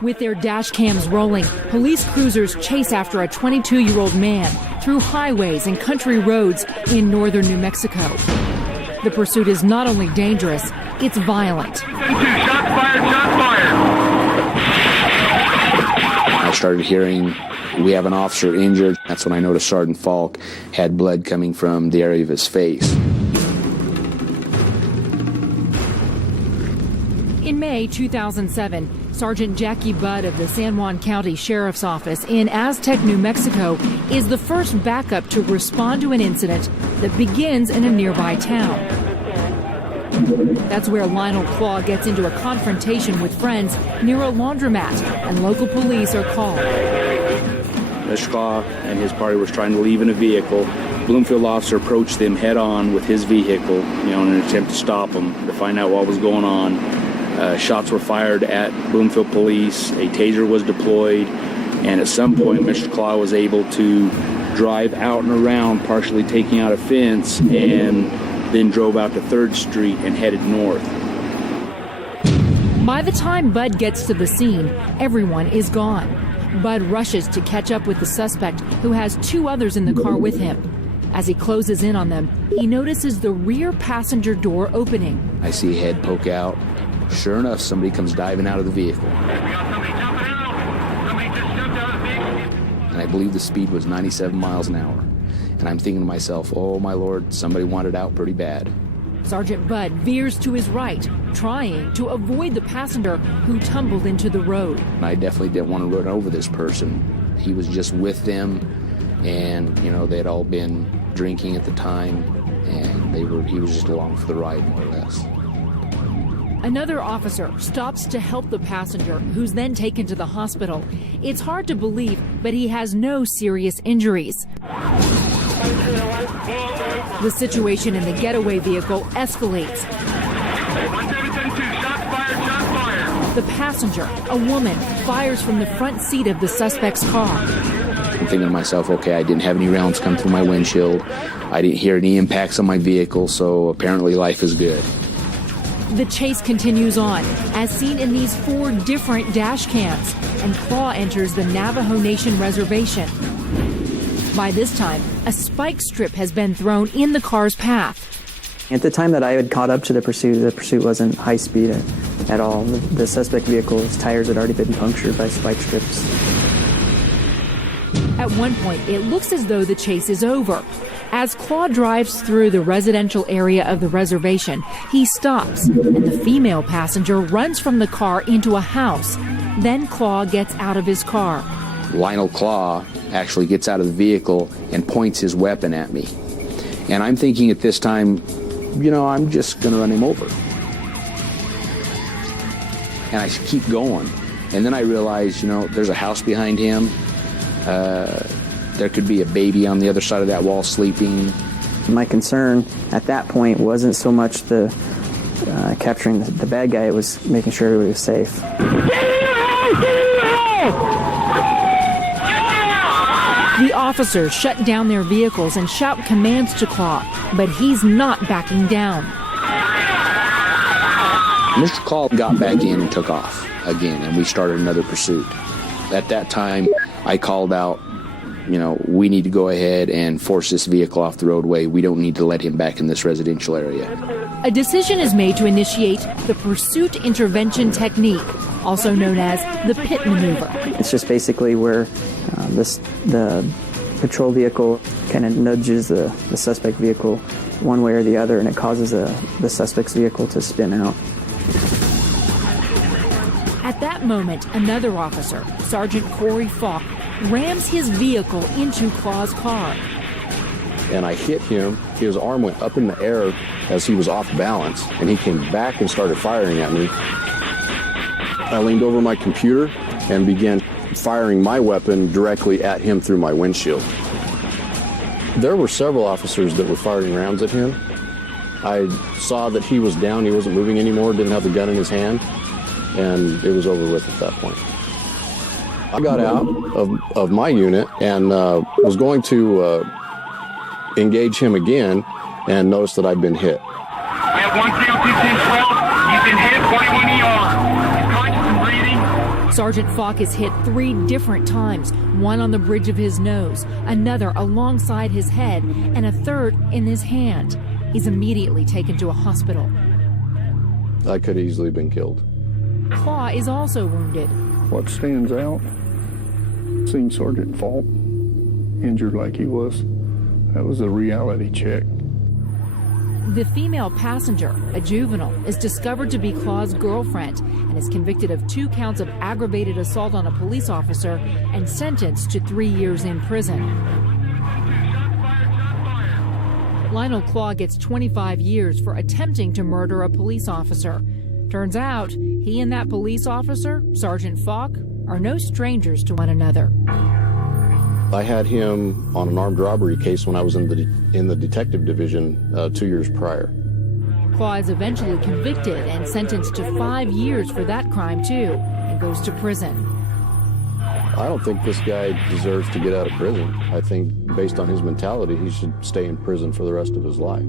With their dash cams rolling, police cruisers chase after a 22-year-old man through highways and country roads in northern New Mexico. The pursuit is not only dangerous, it's violent. Shots fired. I started hearing, we have an officer injured. That's when I noticed Sergeant Faulk had blood coming from the area of his face. In May 2007, Sergeant Jackie Budd of the San Juan County Sheriff's Office in Aztec, New Mexico, is the first backup to respond to an incident that begins in a nearby town. That's where Lionel Clah gets into a confrontation with friends near a laundromat, and local police are called. Mr. Clah and his party was trying to leave in a vehicle. Bloomfield officer approached them head on with his vehicle, in an attempt to stop them, to find out what was going on. Shots were fired at Bloomfield police. A taser was deployed, and at some point, Mr. Clah was able to drive out and around, partially taking out a fence, and then drove out to 3rd Street and headed north. By the time Bud gets to the scene, everyone is gone. Bud rushes to catch up with the suspect, who has 2 others in the car with him. As he closes in on them, he notices the rear passenger door opening. I see a head poke out. Sure enough, somebody comes diving out of the vehicle. And I believe the speed was 97 miles an hour. And I'm thinking to myself, oh my Lord, somebody wanted out pretty bad. Sergeant Budd veers to his right, trying to avoid the passenger who tumbled into the road. And I definitely didn't want to run over this person. He was just with them, and they had all been drinking at the time, and he was just along for the ride, more or less. Another officer stops to help the passenger, who's then taken to the hospital. It's hard to believe, but he has no serious injuries. The situation in the getaway vehicle escalates. The passenger, a woman, fires from the front seat of the suspect's car. I'm thinking to myself, okay, I didn't have any rounds come through my windshield. I didn't hear any impacts on my vehicle, so apparently life is good. The chase continues on, as seen in these 4 different dash cams, and Clah enters the Navajo Nation reservation. By this time, a spike strip has been thrown in the car's path. At the time that I had caught up to the pursuit wasn't high speed at all. The suspect vehicle's tires had already been punctured by spike strips. At one point, it looks as though the chase is over. As Clah drives through the residential area of the reservation, he stops, and the female passenger runs from the car into a house. Then Clah gets out of his car. Lionel Clah actually gets out of the vehicle and points his weapon at me. And I'm thinking at this time, I'm just going to run him over. And I keep going. And then I realize, there's a house behind him. There could be a baby on the other side of that wall sleeping. My concern at that point wasn't so much the capturing the bad guy, it was making sure everybody was safe. The officers shut down their vehicles and shout commands to Clah, but he's not backing down. Mr. Clah got back in and took off again, and we started another pursuit. At that time, I called out, we need to go ahead and force this vehicle off the roadway. We don't need to let him back in this residential area. A decision is made to initiate the pursuit intervention technique, also known as the pit maneuver. It's just basically where the patrol vehicle kind of nudges the suspect vehicle one way or the other, and it causes the suspect's vehicle to spin out. At that moment, another officer, Sergeant Kory Faulk, rams his vehicle into Clah's car. And I hit him. His arm went up in the air as he was off balance, and he came back and started firing at me. I leaned over my computer and began firing my weapon directly at him through my windshield. There were several officers that were firing rounds at him. I saw that he was down, he wasn't moving anymore, didn't have the gun in his hand, and it was over with at that point. I got out of my unit and was going to engage him again, and noticed that I'd been hit. We have 1 CO2 1012. You've been hit, 41 ER. Sergeant Faulk is hit 3 different times, one on the bridge of his nose, another alongside his head, and a third in his hand. He's immediately taken to a hospital. I could have easily been killed. Clah is also wounded. What stands out, seeing Sergeant Faulk injured like he was, that was a reality check. The female passenger, a juvenile, is discovered to be Clah's girlfriend and is convicted of 2 counts of aggravated assault on a police officer and sentenced to 3 years in prison. Lionel Clah gets 25 years for attempting to murder a police officer. Turns out, he and that police officer, Sergeant Faulk, are no strangers to one another. I had him on an armed robbery case when I was in the detective division 2 years prior. Clah is eventually convicted and sentenced to 5 years for that crime, too, and goes to prison. I don't think this guy deserves to get out of prison. I think based on his mentality, he should stay in prison for the rest of his life.